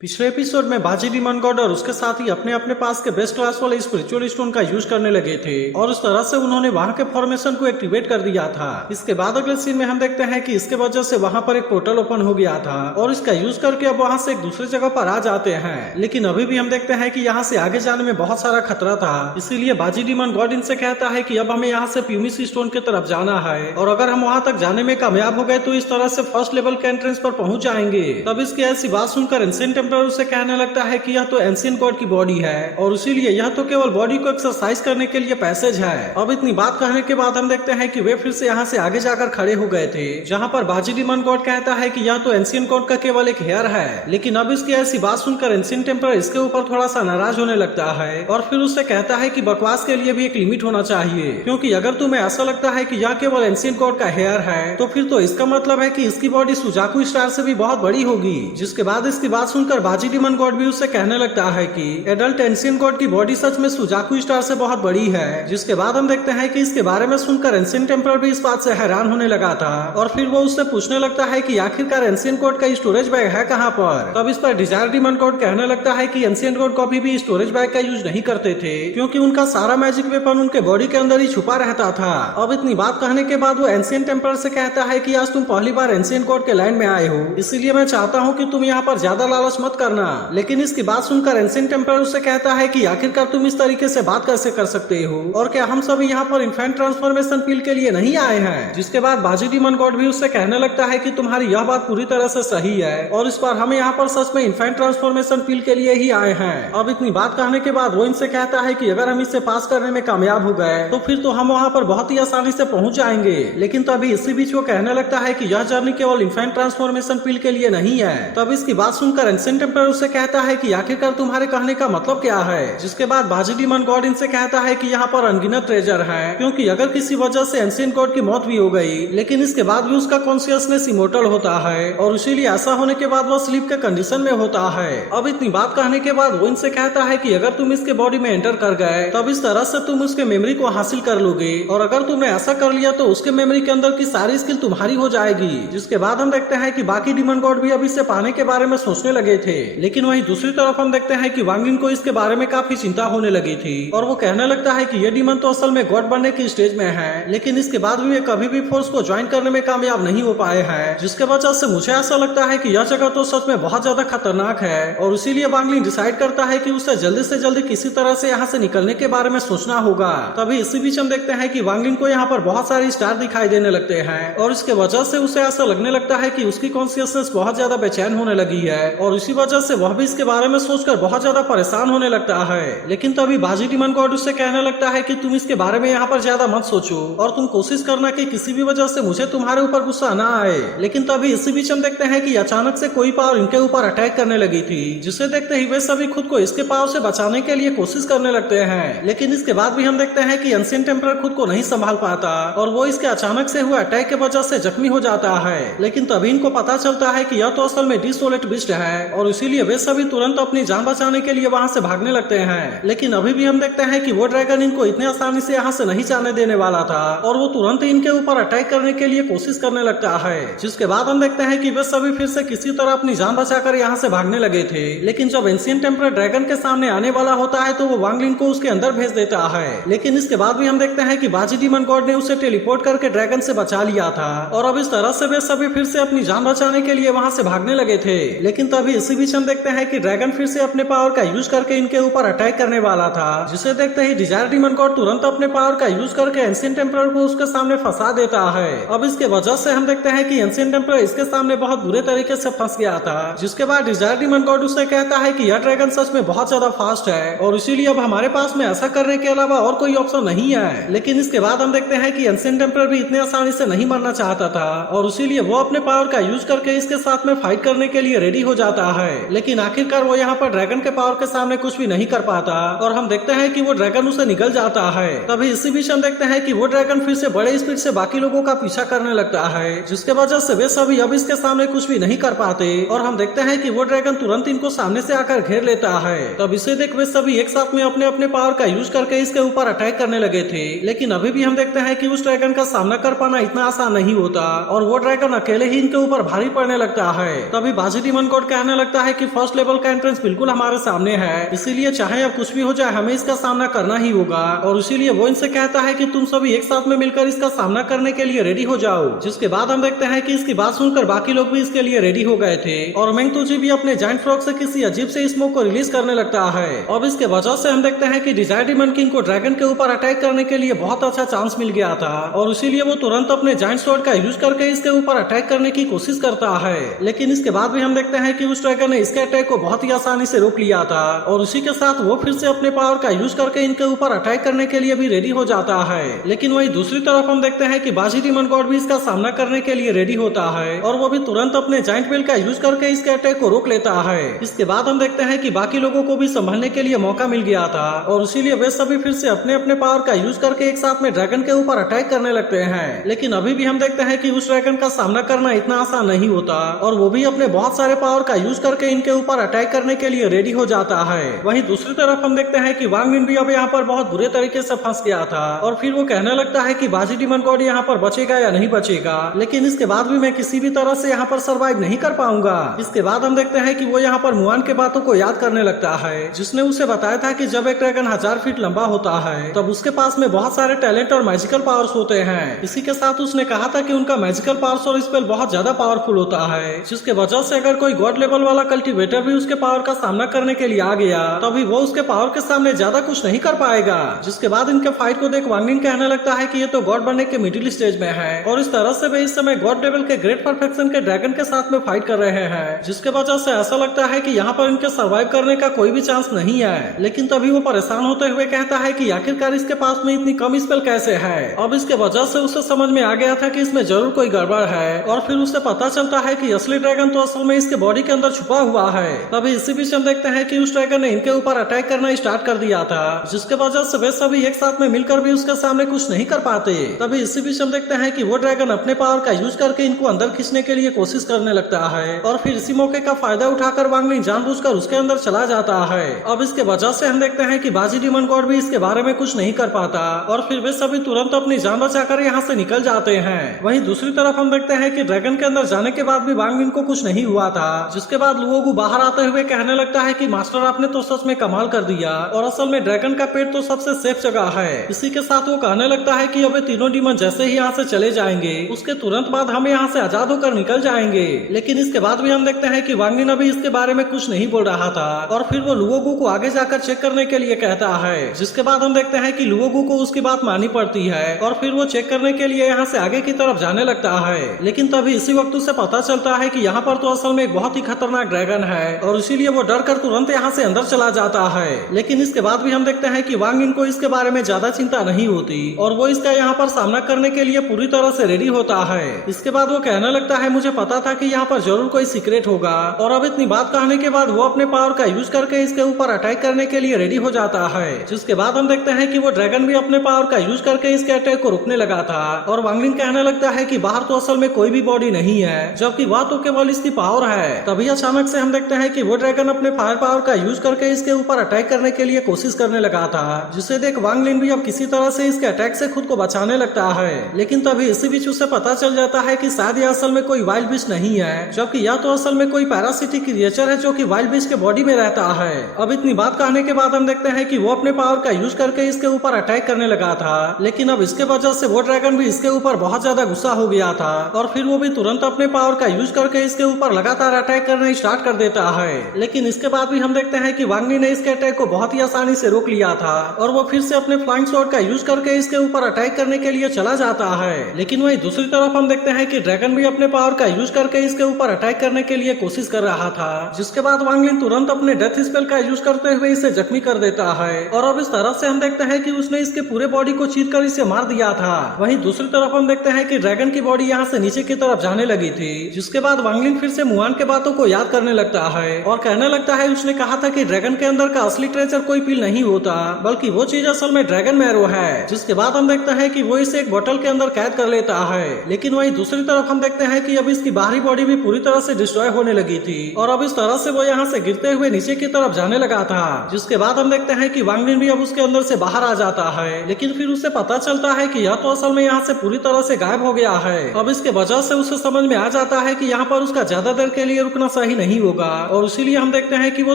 पिछले एपिसोड में बाजी डिमन गॉड और उसके साथ ही अपने अपने पास के बेस्ट क्लास वाले स्पिरिचुअल स्टोन का यूज करने लगे थे और उस तरह से उन्होंने वहां के फॉर्मेशन को एक्टिवेट कर दिया था। इसके बाद अगले सीन में हम देखते हैं कि इसके वजह से वहां पर एक पोर्टल ओपन हो गया था और इसका यूज करके अब वहां से एक दूसरी जगह पर आ जाते हैं। लेकिन अभी भी हम देखते हैं कि यहाँ से आगे जाने में बहुत सारा खतरा था, इसीलिए बाजी डिमन गॉड इनसे कहता है कि अब हमें यहाँ से प्यूमिस स्टोन की तरफ जाना है और अगर हम वहां तक जाने में कामयाब हो गए तो इस तरह से फर्स्ट लेवल के एंट्रेंस पर पहुंच जाएंगे। तब इसकी ऐसी बात सुनकर एंशिएंट टेम्पलर उसे कहने लगता है कि यह तो एंशिएंट गॉड की बॉडी है और इसीलिए यह तो केवल बॉडी को एक्सरसाइज करने के लिए पैसेज है। अब इतनी बात कहने के बाद हम देखते हैं कि वे फिर से यहाँ से आगे जाकर खड़े हो गए थे, जहाँ पर बाजी डिमन गॉड कहता है कि यह तो एंशिएंट गॉड का केवल एक हेयर है। लेकिन अब इसकी ऐसी बात सुनकर एंशिएंट टेम्पलर इसके ऊपर थोड़ा सा नाराज होने लगता है और फिर उससे कहता है कि बकवास के लिए भी एक लिमिट होना चाहिए, क्योंकि अगर तुम्हें ऐसा लगता है कि यह केवल एंशिएंट गॉड का हेयर है तो फिर तो इसका मतलब है कि इसकी बॉडी सुजाकू स्टार से भी बहुत बड़ी होगी। जिसके बाद इसकी बात सुनकर बाजी डिमन गॉड भी उससे कहने लगता है कि एडल्ट एंशिएंट गॉड की बॉडी सच में सुजाकू स्टार से बहुत बड़ी है। जिसके बाद हम देखते हैं कि इसके बारे में सुनकर एंशिएंट टेम्पलर भी इस बात से हैरान होने लगा था और फिर वो उससे पूछने लगता है कि आखिरकार एंशिएंट गॉड का स्टोरेज बैग है कहाँ पर। तब इस पर डिजायर डिमन गॉड कहने लगता है कि एंशिएंट गॉड कभी भी स्टोरेज बैग का यूज नहीं करते थे, क्योंकि उनका सारा मैजिक वेपन उनके बॉडी के अंदर ही छुपा रहता था। अब इतनी बात कहने के बाद वो एंशिएंट टेम्पलर से कहता है कि आज तुम पहली बार एंशिएंट गॉड के लाइन में आए हो, इसीलिए मैं चाहता हूँ कि तुम यहाँ पर ज्यादा लालच मत करना। लेकिन इसकी बात सुनकर एंशिएंट टेम्पलर उससे कहता है कि आखिरकार तुम इस तरीके से बात कैसे कर सकते हो और क्या हम सभी यहाँ पर इन्फेंट ट्रांसफॉर्मेशन पील के लिए नहीं आए हैं। जिसके बाद बाजी डिमन गॉड भी उससे कहने लगता है कि तुम्हारी यह बात पूरी तरह से सही है और इस बार हमें यहाँ पर सच में इन्फेंट ट्रांसफॉर्मेशन पील के लिए ही आए हैं। अब इतनी बात कहने के बाद वो इनसे कहता है कि अगर हम इससे पास करने में कामयाब हो गए तो फिर तो हम वहाँ पर बहुत ही आसानी से पहुंच जाएंगे। लेकिन तभी इसी बीच वो कहने लगता है कि यह जर्नी केवल इन्फेंट ट्रांसफॉर्मेशन पील के लिए नहीं है। तब इसकी बात सुनकर एंशिएंट टेम्पलर उससे कहता है कि आखिरकार तुम्हारे कहने का मतलब क्या है। जिसके बाद बाजी डिमन गॉड इनसे कहता है कि यहाँ पर अनगिनत ट्रेजर है, क्योंकि अगर किसी वजह से एंशिएंट गॉड की मौत भी हो गई लेकिन इसके बाद भी उसका कॉन्शियसनेस इमोर्टल होता है और इसीलिए ऐसा होने के बाद वह स्लीप के कंडीशन में होता है। अब इतनी बात कहने के बाद वो इनसे कहता है कि अगर तुम इसके बॉडी में एंटर कर गए तब इस तरह से तुम उसके मेमोरी को हासिल कर लोगे और अगर तुमने ऐसा कर लिया तो उसके मेमोरी के अंदर की सारी स्किल तुम्हारी हो जाएगी। जिसके बाद हम देखते हैं कि बाकी डिमन गॉड भी अब इसे पाने के बारे में सोचने लगे थे, लेकिन वहीं दूसरी तरफ हम देखते हैं कि वांग लिन को इसके बारे में काफी चिंता होने लगी थी और वो कहने लगता है कि ये डिमन तो असल में गॉड बनने की स्टेज में है, लेकिन इसके बाद भी वे कभी भी फोर्स को ज्वाइन करने में कामयाब नहीं हो पाए हैं। जिसके वजह से मुझे ऐसा लगता है कि यह जगह तो सच में बहुत ज्यादा खतरनाक है और इसीलिए वांग लिन डिसाइड करता है कि उसे जल्दी से जल्दी किसी तरह से यहाँ से निकलने के बारे में सोचना होगा। तभी इसी बीच हम देखते हैं कि वांग लिन को यहाँ पर बहुत सारे स्टार दिखाई देने लगते हैं और इसके वजह से उसे ऐसा लगने लगता है कि उसकी कॉन्शियसनेस बहुत ज्यादा बेचैन होने लगी है और इसी वजह से वह भी इसके बारे में सोचकर बहुत ज्यादा परेशान होने लगता है। लेकिन तभी बाजी डिमन गॉड उससे कहने लगता है कि तुम इसके बारे में यहाँ पर ज्यादा मत सोचो और तुम कोशिश करना कि किसी भी वजह से मुझे तुम्हारे ऊपर गुस्सा ना आए। लेकिन तभी इसी बीच हम देखते हैं कि अचानक से कोई पावर इनके ऊपर अटैक करने लगी थी, जिसे देखते ही वे सभी खुद को इसके पावर से बचाने के लिए कोशिश करने लगते हैं। लेकिन इसके बाद भी हम देखते हैं कि एंशिएंट टेम्पलर खुद को नहीं संभाल पाता और वो इसके अचानक से हुए अटैक के वजह से जख्मी हो जाता है। लेकिन तभी इनको पता चलता है कि यह तो असल में डिसोलेट बीस्ट है और इसीलिए वे सभी तुरंत अपनी जान बचाने के लिए वहाँ से भागने लगते हैं। लेकिन अभी भी हम देखते हैं कि वो ड्रैगन इनको इतने आसानी से यहाँ से नहीं जाने देने वाला था और वो तुरंत ही इनके ऊपर अटैक करने के लिए कोशिश करने लगता है। जिसके बाद हम देखते हैं कि वे सभी फिर से किसी तरह अपनी जान बचाकर यहाँ से भागने लगे थे। लेकिन जब एंशिएंट टेम्पलर ड्रैगन के सामने आने वाला होता है तो वो वांग लिन को उसके अंदर भेज देता है। लेकिन इसके बाद भी हम देखते हैं कि बाजी डिमन गॉड ने उसे टेलीपोर्ट करके ड्रैगन से बचा लिया था और अब इस तरह से वे सभी फिर से अपनी जान बचाने के लिए वहाँ से भागने लगे थे। लेकिन तभी इसी बीच हम देखते हैं कि ड्रैगन फिर से अपने पावर का यूज करके इनके ऊपर अटैक करने वाला था, जिसे देखते ही डिजायर डिमन गॉड तुरंत अपने पावर का यूज करके एंशिएंट टेम्पलर को उसके सामने फंसा देता है। अब इसके वजह से हम देखते हैं कि एंशिएंट टेम्पलर इसके सामने बहुत बुरे तरीके से फंस गया था। जिसके बाद डिजायर डिमन गॉड उससे कहता है कि यह ड्रैगन सच में बहुत ज्यादा फास्ट है और इसीलिए अब हमारे पास में ऐसा करने के अलावा और कोई ऑप्शन नहीं है। लेकिन इसके बाद हम देखते हैं कि एंशिएंट टेम्पलर भी इतने आसानी से नहीं मरना चाहता था और इसीलिए वो अपने पावर का यूज करके इसके साथ में फाइट करने के लिए रेडी हो जाता है। लेकिन आखिरकार वो यहाँ पर ड्रैगन के पावर के सामने कुछ भी नहीं कर पाता और हम देखते हैं कि वो ड्रैगन उसे निकल जाता है। तभी इसी बीच हम देखते हैं कि वो ड्रैगन फिर से बड़े स्पीड से बाकी लोगों का पीछा करने लगता है, जिसके वजह से वे सभी अब इसके सामने कुछ भी नहीं कर पाते और हम देखते हैं कि वो ड्रैगन तुरंत इनको सामने से आकर घेर लेता है। तब इसे देख वे सभी एक साथ में अपने अपने पावर का यूज करके इसके ऊपर अटैक करने लगे थे। लेकिन अभी भी हम देखते हैं कि उस ड्रैगन का सामना कर पाना इतना आसान नहीं होता और वो ड्रैगन अकेले ही इनके ऊपर भारी पड़ने लगता है। तभी बाजी डिमन गॉड कहने लगता लगता है कि फर्स्ट लेवल का एंट्रेंस बिल्कुल हमारे सामने है, इसीलिए चाहे अब कुछ भी हो जाए हमें इसका सामना करना ही होगा। और इसीलिए वो इनसे कहता है कि तुम सभी एक साथ में मिलकर इसका सामना करने के लिए रेडी हो जाओ। जिसके बाद हम देखते हैं कि इसकी बात सुनकर बाकी लोग भी इसके लिए रेडी हो गए थे और मेंगतुजी भी अपने जायंट फ्रॉग से किसी अजीब से स्मोक को रिलीज करने लगता है। अब इसके वजह से हम देखते हैं कि डिजायर डीमन किंग को ड्रैगन के ऊपर अटैक करने के लिए बहुत अच्छा चांस मिल गया था और इसीलिए वो तुरंत अपने जायंट स्वॉर्ड का यूज करके इसके ऊपर अटैक करने की कोशिश करता है। लेकिन इसके बाद भी हम देखते हैं कि उस ड्रैगन ने इसके अटैक को बहुत ही आसानी से रोक लिया था और उसी के साथ वो फिर से अपने पावर का यूज करके इनके ऊपर अटैक करने के लिए भी रेडी हो जाता है। लेकिन वही दूसरी तरफ हम देखते हैं कि बाजी डीमन गॉड भी इसका सामना करने के लिए रेडी होता है और वो भी तुरंत अपने जायंट व्हील का यूज करके इसके अटैक को रोक लेता है। इसके बाद हम देखते हैं कि बाकी लोगों को भी संभलने के लिए मौका मिल गया था और इसीलिए वे सभी फिर से अपने अपने पावर का यूज करके एक साथ में ड्रैगन के ऊपर अटैक करने लगते हैं। लेकिन अभी भी हम देखते हैं कि उस ड्रैगन का सामना करना इतना आसान नहीं होता और वो भी अपने बहुत सारे पावर का यूज करके इनके ऊपर अटैक करने के लिए रेडी हो जाता है। वहीं दूसरी तरफ हम देखते हैं कि वांग लिन भी अब यहाँ पर बहुत बुरे तरीके से फंस गया था और फिर वो कहने लगता है कि बाजी डीमन गॉड यहाँ पर बचेगा या नहीं बचेगा, लेकिन इसके बाद भी मैं किसी भी तरह से यहाँ पर सरवाइव नहीं कर पाऊंगा। इसके बाद हम देखते हैं कि वो यहाँ पर मुआन के बातों को याद करने लगता है जिसने उसे बताया था कि जब एक ड्रैगन 1000 फीट लंबा होता है तब उसके पास में बहुत सारे टैलेंट और मैजिकल पावर्स होते हैं। इसी के साथ उसने कहा था कि उनका मैजिकल पावर्स और स्पेल बहुत ज्यादा पावरफुल होता है, जिसके वजह से अगर कोई गॉड लेवल वाला कल्टीवेटर भी उसके पावर का सामना करने के लिए आ गया तभी वो उसके पावर के सामने ज्यादा कुछ नहीं कर पाएगा। जिसके बाद इनके फाइट को देख वांग लिन कहने लगता है कि ये तो गॉड बनने के मिडिल स्टेज में है और इस तरह से वे इस समय गॉड लेवल के ग्रेट परफेक्शन के ड्रैगन के साथ में फाइट कर रहे हैं, जिसके वजह से ऐसा लगता है कि यहाँ पर इनके सर्वाइव करने का कोई भी चांस नहीं है। लेकिन तभी वो परेशान होते हुए कहता है कि आखिरकार इसके पास में इतनी कम स्पेल कैसे है। अब इसके वजह से उसे समझ में आ गया था कि इसमें जरूर कोई गड़बड़ है और फिर उसे पता चलता है कि असली ड्रैगन तो असल में इसके बॉडी के अंदर छुपा हुआ है। तभी इसी बीच हम देखते हैं कि उस ड्रैगन ने इनके ऊपर अटैक करना स्टार्ट कर दिया था, जिसके वजह से वे सभी एक साथ में मिलकर भी उसके सामने कुछ नहीं कर पाते। तभी इसी बीच हम देखते हैं कि वो ड्रैगन अपने पावर का यूज करके इनको अंदर खींचने के लिए कोशिश करने लगता है और फिर इसी मौके का फायदा उठाकर वांग लिन जानबूझकर उसके अंदर चला जाता है। अब इसके वजह से हम देखते हैं कि बाजी डीमन गॉड भी इसके बारे में कुछ नहीं कर पाता और फिर वे सभी तुरंत अपनी जान बचाकर यहाँ से निकल जाते हैं। वहीं दूसरी तरफ हम देखते हैं कि ड्रैगन के अंदर जाने के बाद भी वांग लिन को कुछ नहीं हुआ था, जिसके बाद लुओगु बाहर आते हुए कहने लगता है कि मास्टर आपने तो सच में कमाल कर दिया और असल में ड्रैगन का पेट तो सबसे सेफ जगह है। इसी के साथ वो कहने लगता है कि अब तीनों डीमन जैसे ही यहाँ से चले जाएंगे उसके तुरंत बाद हम यहाँ से आजाद होकर निकल जाएंगे। लेकिन इसके बाद भी हम देखते हैं कि वांग लिन अभी इसके बारे में कुछ नहीं बोल रहा था और फिर वो लुओगु को आगे जाकर चेक करने के लिए कहता है, जिसके बाद हम देखते हैं कि लुओगु को उसकी बात माननी पड़ती है और फिर वो चेक करने के लिए यहाँ से आगे की तरफ जाने लगता है। लेकिन तभी इसी वक्त उसे पता चलता है कि यहाँ पर तो असल में एक बहुत ही खतरनाक ड्रैगन है और इसीलिए वो डर कर तुरंत यहाँ से अंदर चला जाता है। लेकिन इसके बाद भी हम देखते हैं कि वांग लिन को इसके बारे में ज्यादा चिंता नहीं होती और वो इसका यहाँ पर सामना करने के लिए पूरी तरह से रेडी होता है। इसके बाद वो कहने लगता है, मुझे पता था कि यहाँ पर जरूर कोई सीक्रेट होगा और अब इतनी बात कहने के बाद वो अपने पावर का यूज करके इसके ऊपर अटैक करने के लिए रेडी हो जाता है। जिसके बाद हम देखते हैं कि वो ड्रैगन भी अपने पावर का यूज करके इसके अटैक को रोकने लगा था और वांग लिन कहने लगता है कि बाहर तो असल में कोई भी बॉडी नहीं है जबकि वह तो केवल इसकी पावर है। तभी अचानक से हम देखते हैं कि वो ड्रैगन अपने फायर पावर का यूज करके इसके ऊपर अटैक करने के लिए कोशिश करने लगा था, जिसे देख वांग लिन भी अब किसी तरह से इसके अटैक से खुद को बचाने लगता है। लेकिन तभी इसी बीच उसे पता चल जाता है कि शायद यह असल में कोई वाइल्ड बीस्ट नहीं है, जबकि यह तो असल में कोई पैरासिटिक क्रिएचर है जो कि वाइल्ड बीस्ट के बॉडी में रहता है। अब इतनी बात कहने के बाद हम देखते हैं कि वो अपने पावर का यूज करके इसके ऊपर अटैक करने लगा था, लेकिन अब इसके वजह से वो ड्रैगन भी इसके ऊपर बहुत ज्यादा गुस्सा हो गया था और फिर वो भी तुरंत अपने पावर का यूज करके इसके ऊपर लगातार अटैक करना स्टार्ट कर देता है। लेकिन इसके बाद भी हम देखते हैं कि वांग लिन ने इसके अटैक को बहुत ही आसानी से रोक लिया था और वो फिर से अपने फ्लाइंग स्वॉर्ड का यूज करके इसके ऊपर अटैक करने के लिए चला जाता है। लेकिन वही दूसरी तरफ हम देखते हैं कि ड्रैगन भी अपने पावर का यूज करके इसके ऊपर अटैक करने के लिए कोशिश कर रहा था, जिसके बाद वांग लिन तुरंत अपने डेथ स्पेल का यूज करते हुए इसे जख्मी कर देता है और अब इस तरह से हम देखते हैं कि उसने इसके पूरे बॉडी को चीर कर इसे मार दिया था। वहीं दूसरी तरफ हम देखते हैं कि ड्रैगन की बॉडी यहाँ से नीचे की तरफ जाने लगी थी, जिसके बाद वांग लिन फिर से मुआन के बातों को याद करने लगता है और कहने लगता है उसने कहा था कि ड्रैगन के अंदर का असली ट्रेजर कोई पील नहीं होता बल्कि वो चीज असल में ड्रैगन मैरो है। जिसके बाद हम देखते हैं कि वो इसे एक बोतल के अंदर कैद कर लेता है। लेकिन वही दूसरी तरफ हम देखते हैं कि अब इसकी बाहरी बॉडी भी पूरी तरह से डिस्ट्रॉय होने लगी थी और अब इस तरह से वो यहाँ से गिरते हुए नीचे की तरफ जाने लगा था। जिसके बाद हम देखते हैं कि वांग लिन भी अब उसके अंदर से बाहर आ जाता है, लेकिन फिर उसे पता चलता है कि यह तो असल में यहाँ से पूरी तरह से गायब हो गया है। अब इसके वजह से उसे समझ में आ जाता है कि यहाँ पर उसका ज्यादा देर के लिए रुकना सही नहीं होगा और इसीलिए हम देखते हैं कि वो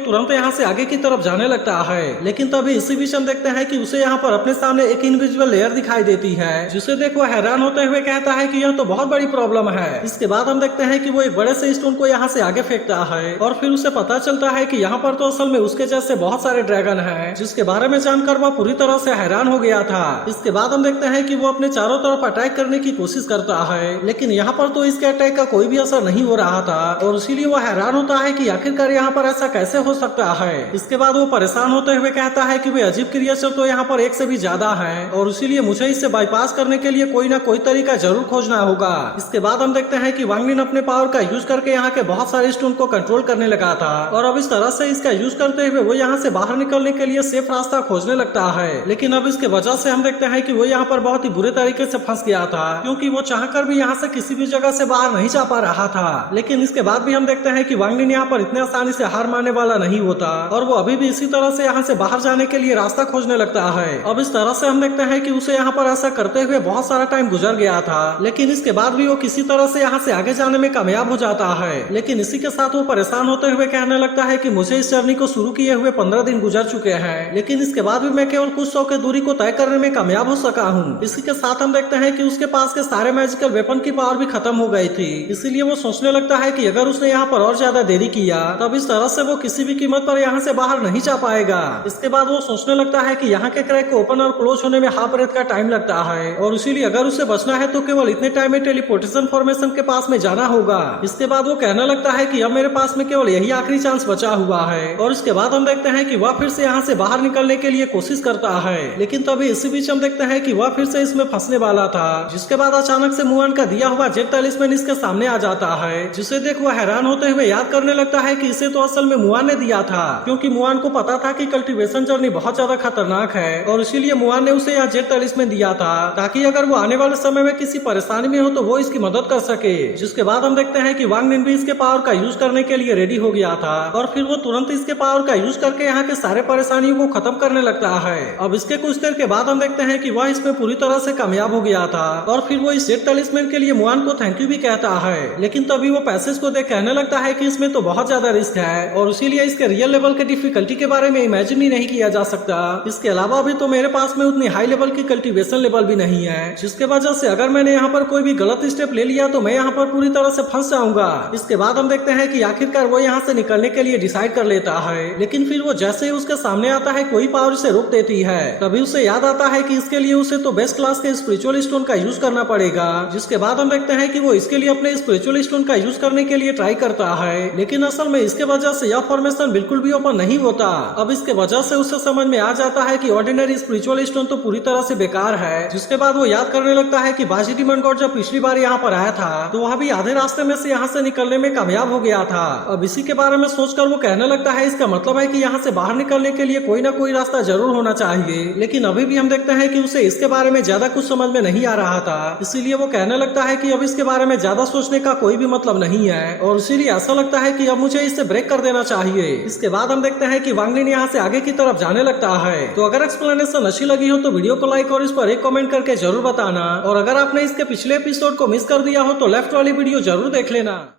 तुरंत यहाँ से आगे की तरफ जाने लगता है। लेकिन तभी इसी बीच हम देखते हैं कि उसे यहाँ पर अपने सामने एक इनविजिबल लेयर दिखाई देती है, जिसे देख वो हैरान होते हुए कहता है कि यह तो बहुत बड़ी प्रॉब्लम है। इसके बाद हम देखते हैं कि वो एक बड़े से स्टोन को यहाँ से आगे फेंकता है और फिर उसे पता चलता है कि यहाँ पर तो असल में उसके जैसे बहुत सारे ड्रैगन हैं, जिसके बारे में जानकर वह पूरी तरह से हैरान हो गया था। इसके बाद हम देखते हैं कि वो अपने चारों तरफ अटैक करने की कोशिश करता है, लेकिन यहाँ पर तो इसके अटैक का कोई भी असर नहीं हो रहा था और इसीलिए वो हैरान होता है कि आखिरकार यहाँ पर ऐसा कैसे हो सकता है। इसके बाद वो परेशान होते हुए कहता है कि वे अजीब क्रिएचर तो यहाँ पर एक से भी ज्यादा हैं और इसीलिए मुझे इससे बाईपास करने के लिए कोई ना कोई तरीका जरूर खोजना होगा। इसके बाद हम देखते हैं कि वांग लिन अपने पावर का यूज करके यहाँ के बहुत सारे स्टोन को कंट्रोल करने लगा था और अब इस तरह से इसका यूज करते हुए वो यहाँ से बाहर निकलने के लिए सेफ रास्ता खोजने लगता है। लेकिन अब इसके वजह से हम देखते हैं कि वो यहाँ पर बहुत ही बुरे तरीके से फंस गया था, क्योंकि वो चाहकर भी यहाँ से किसी भी जगह से बाहर नहीं जा पा रहा था। लेकिन इसके बाद भी हम देखते हैं कि वांग लिन यहाँ पर इतने आसानी से हार मानने वाला नहीं होता और वो अभी भी इसी तरह से यहाँ से बाहर जाने के लिए रास्ता खोजने लगता है। अब इस तरह से हम देखते हैं कि उसे यहाँ पर ऐसा करते हुए बहुत सारा टाइम गुजर गया था, लेकिन इसके बाद भी वो किसी तरह से यहाँ से आगे जाने में कामयाब हो जाता है। लेकिन इसी के साथ वो परेशान होते हुए कहने लगता है कि मुझे इस जर्नी को शुरू किए हुए 15 दिन गुजर चुके हैं, लेकिन इसके बाद भी मैं केवल कुछ सौ की दूरी को तय करने में कामयाब हो सका हूँ। इसी के साथ हम देखते हैं कि उसके पास के सारे मैजिकल वेपन की पावर भी खत्म हो गई थी, इसीलिए वो सोचने लगता है कि अगर उसने यहाँ पर और ज्यादा देरी किया तब इस तरह से वो किसी भी कीमत पर यहाँ से बाहर नहीं जा पाएगा। इसके बाद वो सोचने लगता है कि यहाँ के क्रैक को ओपन और क्लोज होने में हाफ रेत का टाइम लगता है और इसीलिए अगर उसे बचना है तो केवल इतने टाइम में टेलीपोर्टेशन फॉर्मेशन के पास में जाना होगा। इसके बाद वो कहने लगता है कि अब मेरे पास में केवल यही आखिरी चांस बचा हुआ है और इसके बाद हम देखते हैं कि वह फिर से यहाँ से बाहर निकलने के लिए कोशिश करता है। लेकिन तभी इसी बीच हम देखते हैं कि वह फिर से इसमें फंसने वाला था, जिसके बाद अचानक से मुआन का दिया हुआ जेट टैलिस्मैन इसके सामने आ जाता है, जिसे देख वो हैरान होते हुए याद करने लगता है कि इसे तो असल में मुआन ने दिया था, क्योंकि मुआन को पता था कि कल्टीवेशन जर्नी बहुत ज्यादा खतरनाक है और इसीलिए मुआन ने उसे यहाँ जेट टैलिस्मैन दिया था ताकि अगर वो आने वाले समय में किसी परेशानी में हो तो वो इसकी मदद कर सके। जिसके बाद हम देखते हैं कि वांग लिन भी इसके पावर का यूज करने के लिए रेडी हो गया था और फिर वो तुरंत इसके पावर का यूज करके यहाँ के सारे परेशानियों को खत्म करने लगता है। अब इसके कुछ देर के बाद हम देखते हैं कि वह इसमें पूरी तरह से कामयाब हो गया था और फिर वो इस जेट टैलिस्मैन के लिए मुआन को थैंक यू भी कहता है। लेकिन तभी वो पैसेज को देख कहने लगता है कि इसमें तो बहुत ज्यादा रिस्क है और इसीलिए इसके रियल लेवल के डिफिकल्टी के बारे में इमेजिन ही नहीं किया जा सकता। इसके अलावा अभी तो मेरे पास में उतनी हाई लेवल की कल्टीवेशन लेवल भी नहीं है, जिसके वजह से अगर मैंने यहाँ पर कोई भी गलत स्टेप ले लिया तो मैं यहाँ पर पूरी तरह से फंस जाऊंगा। इसके बाद हम देखते हैं कि आखिरकार वो यहाँ से निकलने के लिए डिसाइड कर लेता है, लेकिन फिर वो जैसे ही उसके सामने आता है कोई पावर उसे रोक देती है। तभी उसे याद आता है कि इसके लिए उसे तो बेस्ट क्लास के स्पिरिचुअल स्टोन का यूज करना पड़ेगा। जिसके बाद हम देखते हैं कि वो इसके लिए अपने स्पिरिचुअल स्टोन का यूज करने के लिए ट्राई करता है, लेकिन असल में इसके वजह से यह फॉर्मेशन बिल्कुल भी ओपन नहीं होता। अब इसके वजह से उसे समझ में आ जाता है कि ऑर्डिनरी स्पिरिचुअल स्टोन तो पूरी तरह से बेकार है। जिसके बाद वो याद करने लगता है कि बाजी डिमन गॉड जब पिछली बार यहाँ पर आया था तो वह भी आधे रास्ते में से यहाँ से निकलने में कामयाब हो गया था। अब इसी के बारे में सोचकर वो कहने लगता है इसका मतलब है कि यहाँ से बाहर निकलने के लिए कोई ना कोई रास्ता जरूर होना चाहिए। लेकिन अभी भी हम देखते हैं कि उसे इसके बारे में ज्यादा कुछ समझ में नहीं आ रहा था, इसीलिए वो कहने लगता है कि अब इसके बारे में ज्यादा सोचने का कोई भी मतलब नहीं है और इसीलिए ऐसा लगता है कि अब मुझे इससे ब्रेक कर देना चाहिए। इसके बाद हम देखते हैं कि वांग लिन यहाँ से आगे की तरफ जाने लगता है। तो अगर एक्सप्लेनेशन अच्छी लगी हो तो वीडियो को लाइक और इस पर एक कमेंट करके जरूर बताना और अगर आपने इसके पिछले एपिसोड को मिस कर दिया हो तो लेफ्ट वाली वीडियो जरूर देख लेना।